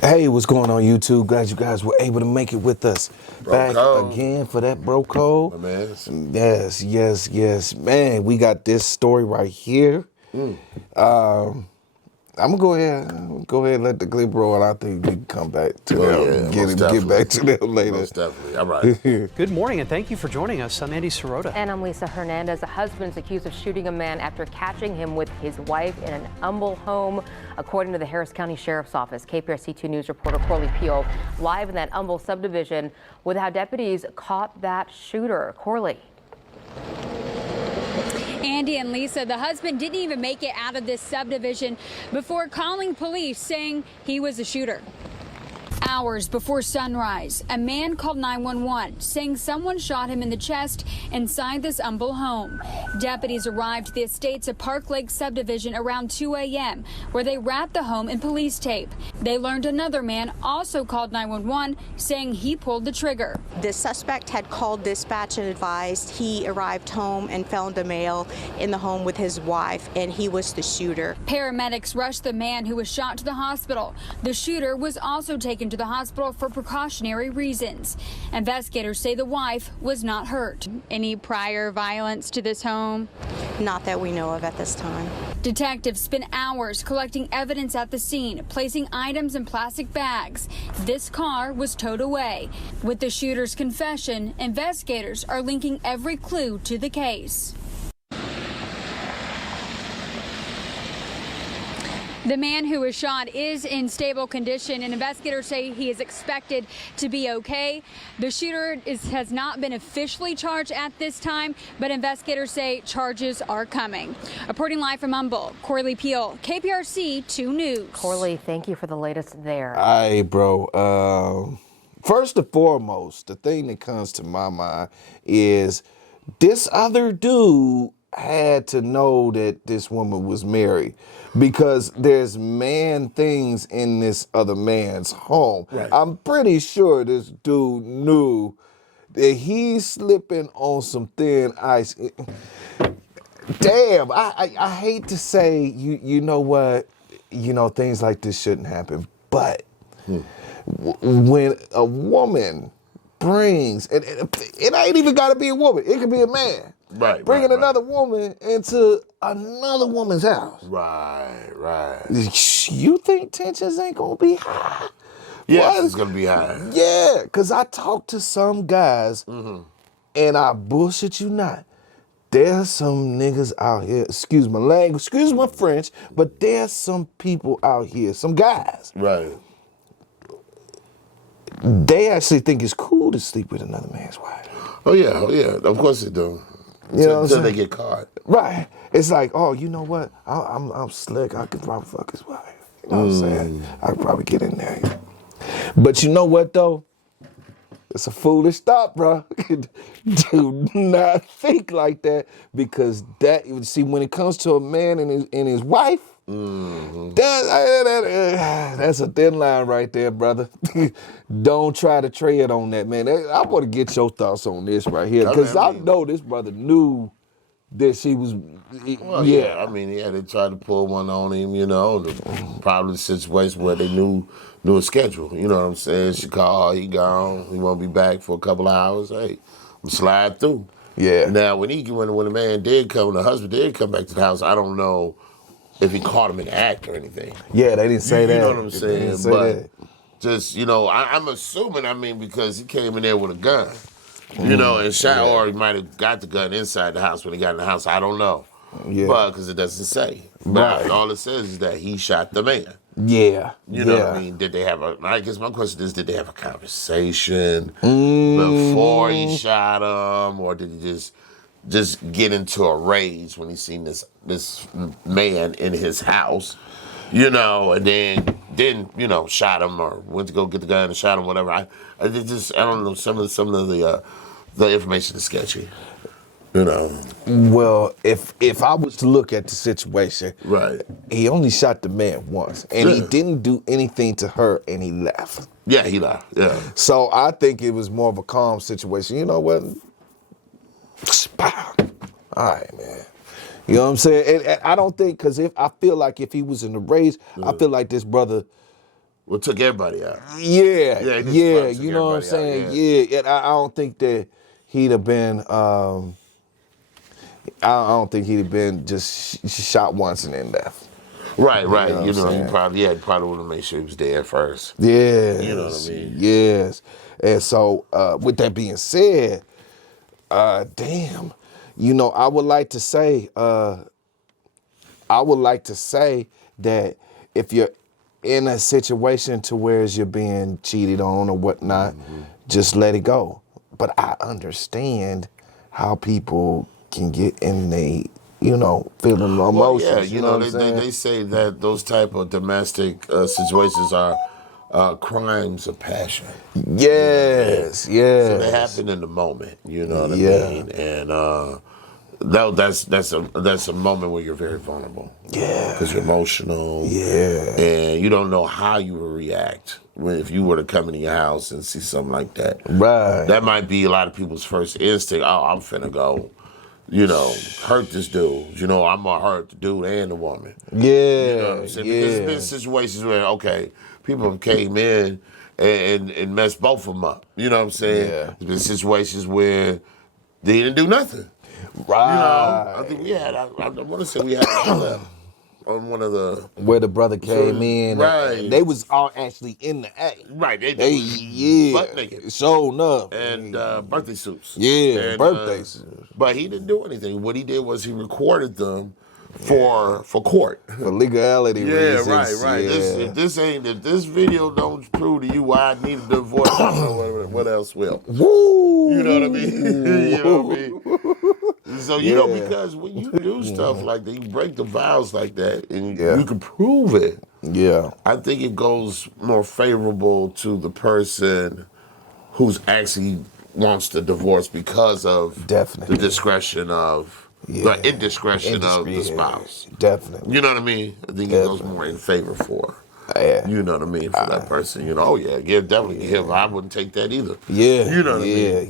Hey, what's going on, YouTube? Glad you guys were able to make it with us. Bro Back code. again for that bro code. My man. Yes. Man, we got this story right here. I'm gonna go ahead and let the clip roll, and I think we can come back to them. Get back to them later. Most definitely. All right. Good morning, and thank you for joining us. I'm Andy Sirota. And I'm Lisa Hernandez. A husband's accused of shooting a man after catching him with his wife in an Humble home, according to the Harris County Sheriff's Office. KPRC2 News reporter Corley Peel live in that Humble subdivision with how deputies caught that shooter. Corley. Andy and Lisa, the husband didn't even make it out of this subdivision before calling police saying he was a shooter. Hours before sunrise, a man called 911 saying someone shot him in the chest inside this Humble home. Deputies arrived at the estates of Park Lake subdivision around 2 a.m., where they wrapped the home in police tape. They learned another man also called 911 saying he pulled the trigger. The suspect had called dispatch and advised he arrived home and found a male in the home with his wife, and he was the shooter. Paramedics rushed the man who was shot to the hospital. The shooter was also taken to the hospital for precautionary reasons. Investigators say the wife was not hurt. Any prior violence to this home? Not that we know of at this time. Detectives spent hours collecting evidence at the scene, placing items in plastic bags. This car was towed away. With the shooter's confession, investigators are linking every clue to the case. The man who was shot is in stable condition, and investigators say he is expected to be okay. The shooter has not been officially charged at this time, but investigators say charges are coming. Reporting live from Humble, Corley Peel, KPRC 2 News. Corley, thank you for the latest there. Hey, bro. First and foremost, the thing that comes to my mind is this other dude had to know that this woman was married, because there's man things in this other man's home. Right. I'm pretty sure this dude knew that he's slipping on some thin ice. Damn, I hate to say, you know what, things like this shouldn't happen, but when a woman brings, and it ain't even got to be a woman, it could be a man. Right. Bringing another woman into another woman's house. Right. You think tensions ain't gonna be high? Yes, it's going to be high. Yeah, because I talked to some guys, and I bullshit you not. There's some niggas out here, excuse my language, excuse my French, but there's some people out here, some guys. Right. They actually think it's cool to sleep with another man's wife. Oh, yeah. Of course they do. You know what I'm Until saying? they get caught. Right. It's like, oh, you know what? I'm slick. I could probably fuck his wife. You know what I'm saying? I could probably get in there. But you know what, though? It's a foolish thought, bro. Do not think like that, because when it comes to a man and his wife, that's a thin line right there, brother. Don't try to tread on that, man. I want to get your thoughts on this right here, because I know this brother knew that she was. Well, yeah. I mean, they tried to pull one on him, probably the situation where they knew a schedule. You know what I'm saying? She called, he gone, he won't be back for a couple of hours. Hey, I'm slide through. Yeah. Now, when the man did come, the husband did come back to the house, I don't know if he caught him in the act or anything. Yeah, they didn't say that. You know what I'm saying? But just, I'm assuming, because he came in there with a gun, and shot, or he might have got the gun inside the house when he got in the house. I don't know. Yeah. But, because it doesesn't say. But all it says is that he shot the man. Yeah. You know what I mean? I guess my question is, did they have a conversation before he shot him, or did he just get into a rage when he seen this man in his house, and then shot him, or went to go get the gun and shot him, whatever. I don't know, some of the information is sketchy. Well, if I was to look at the situation, right, he only shot the man once, and he didn't do anything to her, and he left. Yeah, he left. Yeah. So I think it was more of a calm situation. You know what? All right, man. You know what I'm saying? And I don't think, because I feel like if he was in a rage, I feel like this brother Well, took everybody out. Yeah, Yeah, he yeah, just took you know what I'm everybody out, saying? Yeah, and I don't think that he'd have been. I don't think he'd have been just shot once and then left. Right. know what You I'm know, saying? he probably would have made sure he was dead first. Yes, You know what I mean? Yes, and so with that being said, damn, you know, I would like to say that if you're in a situation to where you're being cheated on or whatnot, just let it go. But I understand how people can get in feeling emotions. Well, yeah, you know what I'm saying? they say that those type of domestic situations are crimes of passion. Yes, So yes. they happen in the moment. You know what I Yeah. mean? And that's a moment where you're very vulnerable. Yeah. Because you're emotional. Yeah. And you don't know how you will react if you were to come into your house and see something like that. Right. That might be a lot of people's first instinct. Oh, I'm finna go, hurt this dude. I'm gonna hurt the dude and the woman. Yeah. You know what I'm saying? Because there's been situations where, okay, people came in and messed both of them up. You know what I'm saying? Yeah. There's been situations where they didn't do nothing. Right. I think we had, I want to say we had a clip on one of the... Where the brother came in. Right. They was all actually in the act. Right. They butt naked. Showing up. And birthday suits. Yeah, And, birthday suits. But he didn't do anything. What he did was he recorded them for court. For legality reasons. Right. Yeah. If this video don't prove to you why I need a divorce, I don't know what else will. Woo! You know what I mean? You know what I mean? So, because when you do stuff like that, you break the vows like that, and you can prove it. Yeah. I think it goes more favorable to the person who's actually wants the divorce because of Definitely. the discretion of the indiscretion of the spouse. Definitely. You know what I mean? I think it goes more in favor for. Yeah. You know what I mean? For that person. Definitely him. I wouldn't take that either. Yeah. You know what I mean?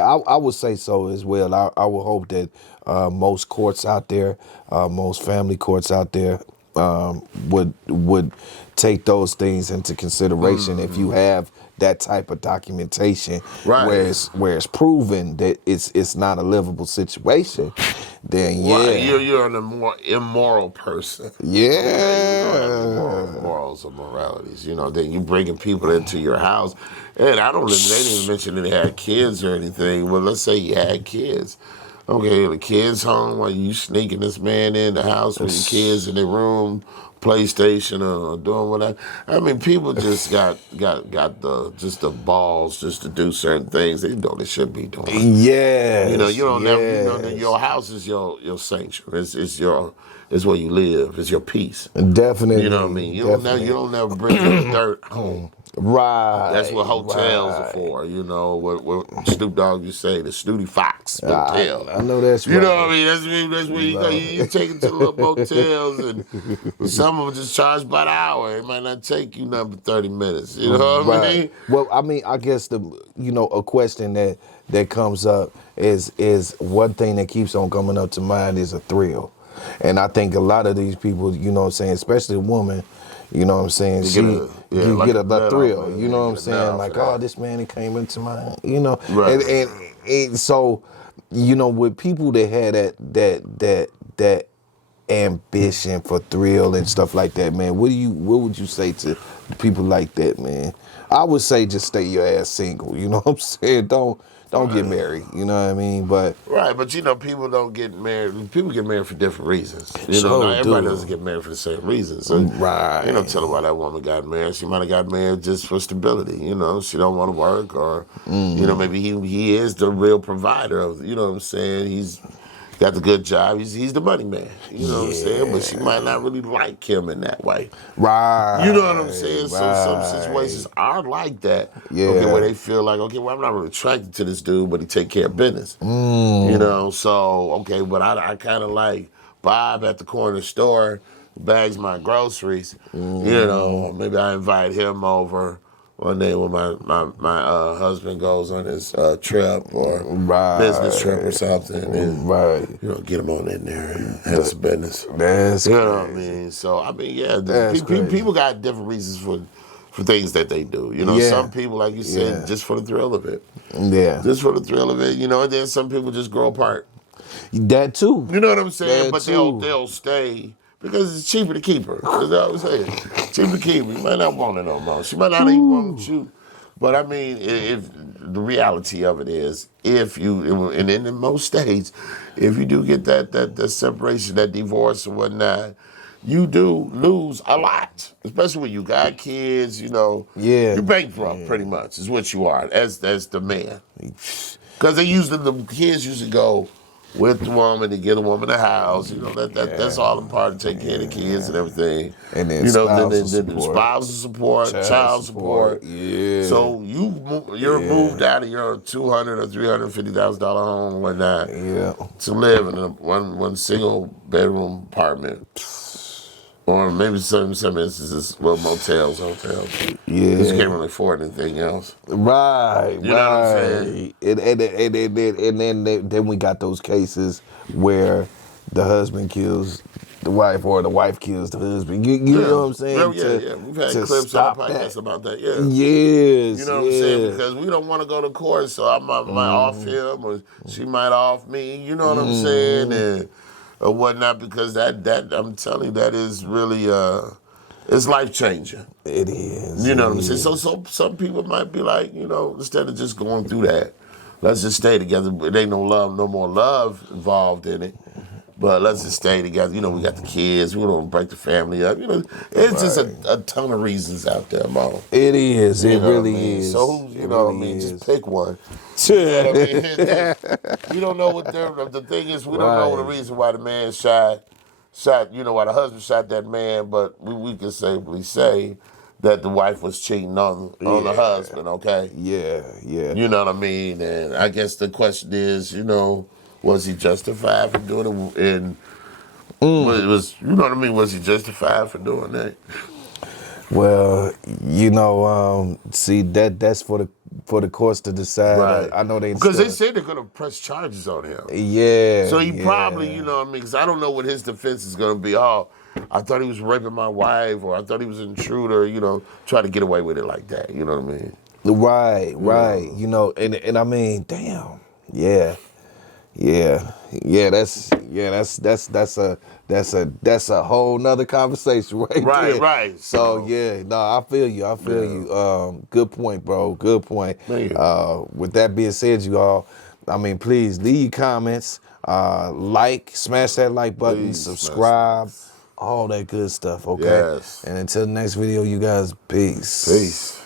I would say so as well. I would hope that most courts out there, most family courts out there, would take those things into consideration if you have that type of documentation where it's proven that it's not a livable situation, then you're a more immoral person. Morals or moralities. Then you bringing people into your house, and they didn't mention that they had kids or anything. Well, let's say you had kids. Okay, the kids home while you sneaking this man in the house with your kids in their room, PlayStation or doing whatever. I mean, people just got the balls just to do certain things they know they shouldn't be doing. Yeah. Your house is your sanctuary. It's where you live. It's your peace. Definitely. You know what I mean? You don't never bring your dirt home. Right. That's what hotels are for. What Snoop Dogg used to say, the Snooty Fox Motel. I know that's right. You know what I mean? That's where you go. You take it to the little motels, and some of them just charge by the hour. It might not take you nothing but 30 minutes. You know what I mean? Well, I guess a question that comes up is one thing that keeps on coming up to mind is a thrill. And I think a lot of these people, especially a woman, you know what I'm saying? You get a thrill. You know what I'm saying? Like, oh, this man he came into my, Right. And so, with people that had that ambition for thrill and stuff like that, man, what would you say to people like that, man? I would say just stay your ass single. You know what I'm saying? Don't get married. You know what I mean? But people don't get married. People get married for different reasons. Not everybody doesn't get married for the same reasons. So, right. Tell her why that woman got married. She might have got married just for stability. She don't want to work, or maybe he is the real provider of. You know what I'm saying? He's got the good job. He's the money man. You know what I'm saying? But she might not really like him in that way. Right. You know what I'm saying? So some situations are like that. Yeah. Okay, where they feel like, okay, well, I'm not really attracted to this dude, but he take care of business. So, okay, but I kind of like Bob at the corner store, bags my groceries. Maybe I invite him over one day when my husband goes on his trip or Right. business trip or something, and Right. get him on in there and have some business. That's You know what I crazy. mean? So I mean, yeah, That's crazy. people got different reasons for things that they do. You know, Yeah. some people, like you said, Yeah. just for the thrill of it. Yeah. Just for the thrill of it, and then some people just grow apart. That too. You know what I'm saying? That But too. they'll stay because it's cheaper to keep her. That's what I'm saying. Cheaper to keep her. You might not want her no more. She might not even want you. But I mean, if the reality of it is, if you, and in most states, if you do get that separation, that divorce or whatnot, you do lose a lot, especially when you got kids. Yeah. You bankrupt pretty much is what you are as the man. Because the kids usually go with the woman to get a woman a house. That's all in part to take care of the kids and everything. And then then spousal spousal support, child support. Yeah. So you're moved out of your $200,000 or $350,000 home and whatnot Yeah. to live in one single bedroom apartment. Or maybe some instances, motels, hotels. Yeah. Because you can't really afford anything else. Right, You know what I'm saying? And then we got those cases where the husband kills the wife or the wife kills the husband. You know what I'm saying? Well, yeah. We've had to clips on the stop podcast that. about that, yeah. Yes, You know what I'm saying? Because we don't want to go to court, so I might off him or she might off me. You know what I'm saying? And or whatnot, because that I'm telling you, that is really it's life changing. It is. You know what I'm saying? So some people might be like, instead of just going through that, let's just stay together. There ain't no more love involved in it. But let's just stay together. We got the kids. We don't break the family up. It's just a ton of reasons out there, Mo. It is. It You know what I really mean? is. So, It really just is. pick one. You know what I mean? We don't know what the thing is, we don't know the Right. reason why the man shot, why the husband shot that man, but we can safely say that the wife was cheating on the husband, okay? Yeah. You know what I mean? And I guess the question is, was he justified for doing it? And was you know what I mean? Was he justified for doing that? Well, see that's for the courts to decide. Right. I know they because they still- say they're gonna press charges on him. Yeah. So he yeah. probably, you know what I mean? Because I don't know what his defense is going to be. Oh, I thought he was raping my wife, or I thought he was an intruder, try to get away with it like that. You know what I mean? Right. And I mean, damn. Yeah. That's a whole nother conversation right Right, there. right. So yeah, no, I feel you. Good point, bro. Good point. Thank you. With that being said, you all, I mean, please leave comments, smash that like button, Please smash subscribe, all that good stuff. Okay. Yes. And until the next video, you guys, peace. Peace.